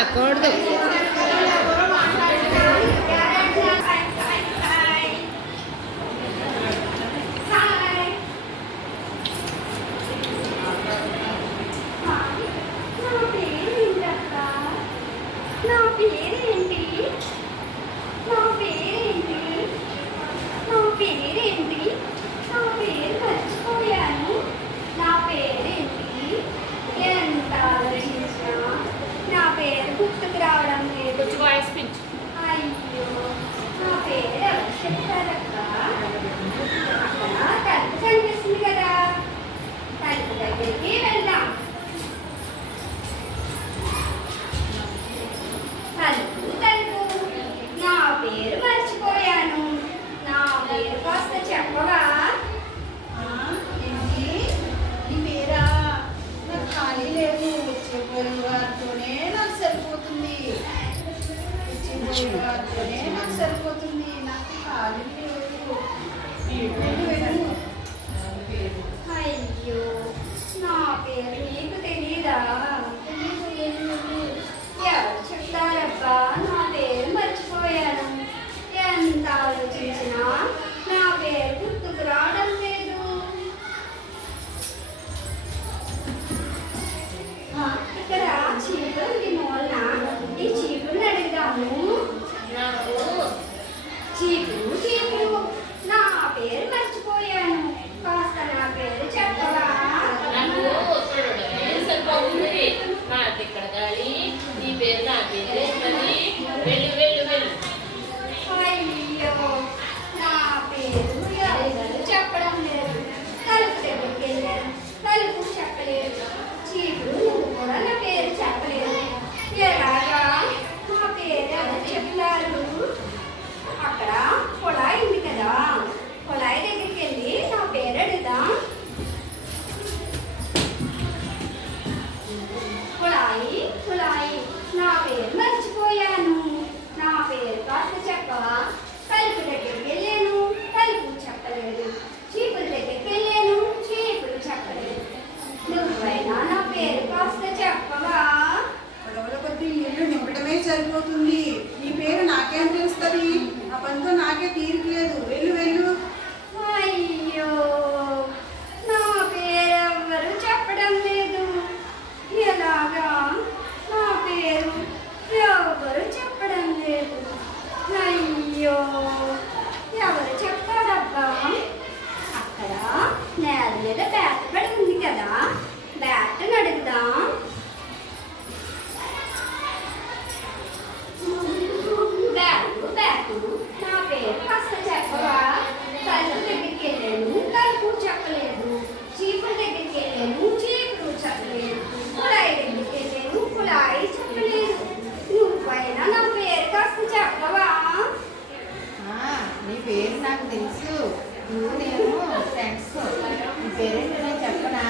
పలకూడదు. గుర్తుకు రావడం లేదు. Voice pitch. అయ్యో, నా పేరు ఎవరు చెప్తారక్క? తలుపు కనిపిస్తుంది కదా, తలుపు దగ్గరికి వెళ్దాం. తలుపు తలుపు, నా పేరు మర్చిపోయాను. నా పేరు కాస్త చెప్పవా? నీ పేరా? నాకు ఖాళీ లేదు. వచ్చే వారితోనే నాకు సరిపోతుంది. వారితోనే నాకు సరిపోతుంది. నాకు ఖాళీ లేదు. అయ్యో, నా పేరు నీకు తెలీదా? ఎవరు చెప్తారబ్బా? నా పేరు మర్చిపోయాను. ఎంత ఆలోచించినా నా పేరు గుర్తుకు రావడం లేదు. ఇక్కడ చీపురు ఉంది మూలన. ఈ చీపురుని అడుగుదాము. చీపురు చీపురు, నా పేరు మర్చిపోయాను. కాస్త నా పేరు చెప్పవా? ఇక్కడ గాలి, నీ పేరు నాకేం తెలుస్తుంది? వెళ్ళు వెళ్ళు వెళ్ళు. అయ్యో, నా పేరు ఎవరు చెప్పడం లేదు. తలుపు దగ్గరికి వెళ్ళాను, తలుపు చెప్పలేదు. చీపురు నువ్వు కూడా నా పేరు చెప్పలేదు. ఎలాగా? నా పేరు ఎవరు చెప్తారు? అక్కడ కుళాయి ఉంది కదా, కుళాయి దగ్గరికి వెళ్ళి నా పేరు అడుగుదాం. కుళాయి కుళాయి, నా పేరు మర్చిపోయాను. నా పేరు కాస్త చెప్పవా? తలుపు దగ్గరికి వెళ్ళాను, తలుపు చెప్పలేదు. చీపురు దగ్గరికి వెళ్ళాను, చీపురు చెప్పలేదు. నువ్వైనా నా పేరు కాస్త చెప్పవా? గొడవల కొద్ది ఇల్లు నింపడమే సరిపోతుంది. నీ పేరు నాకేం తెలుస్తుంది? ఆ పనితో నాకే తీరికలేదు. వెళ్ళు వెళ్ళు. అయ్యో, నా పేరు ఎవ్వరు చెప్పడం లేదు. ఎలాగా? నా పేరు ఎవరు చెప్పడం లేదు. అయ్యో, ఎవరు చెప్తారబ్బా? అక్కడ నేల మీద బ్యాట్ పడి ఉంది కదా, బ్యాట్ని అడుగుదాం. బ్యాటు బ్యాటు, నా పేరు కాస్త చెప్పవా? తలుపు దగ్గరికి వెళ్ళాను, తలుపు చెప్పలేదు. చీపురు దగ్గరికి వెళ్ళాను, చీపురు చెప్పలేదు. కుళాయి దగ్గరికి వెళ్ళాను, కుళాయి చెప్పలేదు. నువ్వైనా నా పేరు కాస్త చెప్పవా? నీ పేరు నాకు తెలుసు. నువ్వు నేను ఫ్రెండ్స్. నీ పేరేంటో నేను చెప్పనా?